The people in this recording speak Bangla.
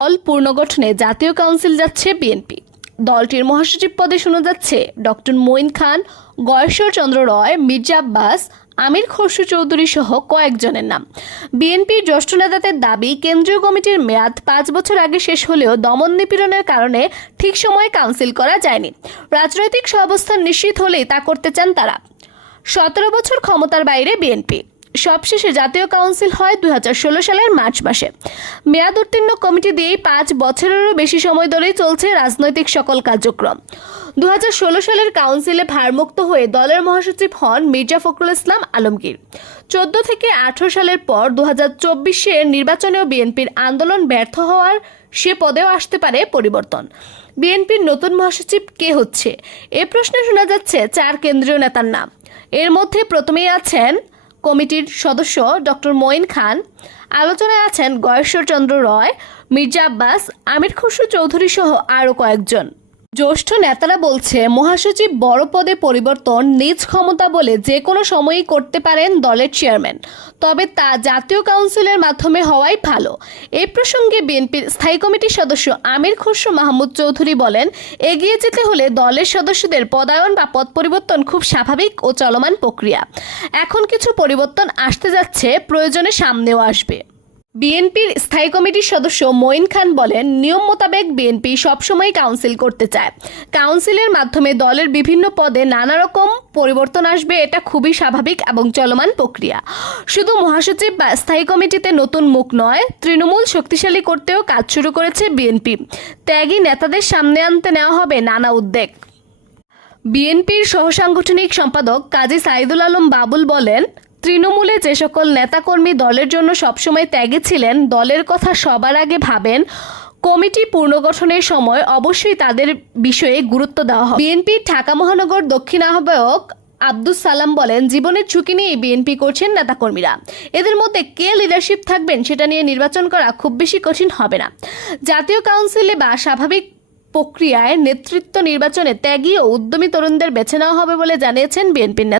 দল পুনর্গঠনে জাতীয় কাউন্সিল যাচ্ছে বিএনপি। দলটির মহাসচিব পদে শোনা যাচ্ছে ডক্টর মঈন খান, গয়েশ্বর চন্দ্র রয়, মির্জা আব্বাস, আমির খসরু চৌধুরী সহ কয়েকজনের নাম। বিএনপির জ্যেষ্ঠ নেতাদের দাবি, কেন্দ্রীয় কমিটির মেয়াদ পাঁচ বছর আগে শেষ হলেও দমন নিপীড়নের কারণে ঠিক সময়ে কাউন্সিল করা যায়নি। রাজনৈতিক সহাবস্থান নিশ্চিত হলেই তা করতে চান তারা। সতেরো বছর ক্ষমতার বাইরে বিএনপি। সবশেষে জাতীয় কাউন্সিল হয় দু হাজার ষোলো সালের মার্চ মাসে। মেয়াদ উত্তীর্ণ কমিটি দিয়েই পাঁচ বছরেরও বেশি সময় ধরেই চলছে রাজনৈতিক সকল কার্যক্রম। দু হাজার ষোলো সালের কাউন্সিলে ভারমুক্ত হয়ে দলের মহাসচিব হন মির্জা ফখরুল ইসলাম আলমগীর। চোদ্দ থেকে আঠারো সালের পর দু হাজার চব্বিশের নির্বাচনেও বিএনপির আন্দোলন ব্যর্থ হওয়ার সে পদেও আসতে পারে পরিবর্তন। বিএনপির নতুন মহাসচিব কে হচ্ছে? এ প্রশ্নে শোনা যাচ্ছে চার কেন্দ্রীয় নেতার নাম। এর মধ্যে প্রথমেই আছেন কমিটির সদস্য ডক্টর মঈন খান। আলোচনায় আছেন গয়েশ্বরচন্দ্র রয়, মির্জা আব্বাস, আমির খসরু চৌধুরী সহ আরও কয়েকজন। জ্যেষ্ঠ নেতারা বলছে, মহাসচিব বড় পদে পরিবর্তন নিজ ক্ষমতা বলে যে কোনো সময়ই করতে পারেন দলের চেয়ারম্যান। তবে তা জাতীয় কাউন্সিলের মাধ্যমে হওয়াই ভালো। এই প্রসঙ্গে বিএনপির স্থায়ী কমিটির সদস্য আমির খসরু মাহমুদ চৌধুরী বলেন, এগিয়ে যেতে হলে দলের সদস্যদের পদায়ন বা পদ পরিবর্তন খুব স্বাভাবিক ও চলমান প্রক্রিয়া। এখন কিছু পরিবর্তন আসতে যাচ্ছে, প্রয়োজনে সামনেও আসবে। বিএনপির স্থায়ী কমিটির সদস্য মঈন খান বলেন, নিয়ম মোতাবেক বিএনপি সবসময় কাউন্সিল করতে চায়। কাউন্সিলের মাধ্যমে দলের বিভিন্ন পদে নানা রকম পরিবর্তন আসবে, এটা খুবই স্বাভাবিক এবং চলমান প্রক্রিয়া। শুধু মহাসচিব বা স্থায়ী কমিটিতে নতুন মুখ নয়, তৃণমূল শক্তিশালী করতেও কাজ শুরু করেছে বিএনপি। ত্যাগী নেতাদের সামনে আনতে নেওয়া হবে নানা উদ্যোগ বিএনপির সহসাংগঠনিক সম্পাদক কাজী সাইদুল আলম বাবুল বলেন তৃণমূলে যে সকল নেতাকর্মী দলের জন্য সবসময় ত্যাগে ছিলেন, দলের কথা সবার আগে ভাবেন, কমিটি পুনর্গঠনের সময় অবশ্যই তাদের বিষয়ে গুরুত্ব দেওয়া হবে। বিএনপির ঢাকা মহানগর দক্ষিণ আহ্বায়ক আব্দুস সালাম বলেন, জীবনের ঝুঁকি নিয়ে বিএনপি করছেন নেতাকর্মীরা। এদের মধ্যে কে লিডারশিপ থাকবেন সেটা নিয়ে নির্বাচন করা খুব বেশি কঠিন হবে না। জাতীয় কাউন্সিলে বা স্বাভাবিক প্রক্রিয়ায় নেতৃত্ব নির্বাচনে ত্যাগী ও উদ্যমী তরুণদের বেছে নেওয়া হবে বলে জানিয়েছেন বিএনপির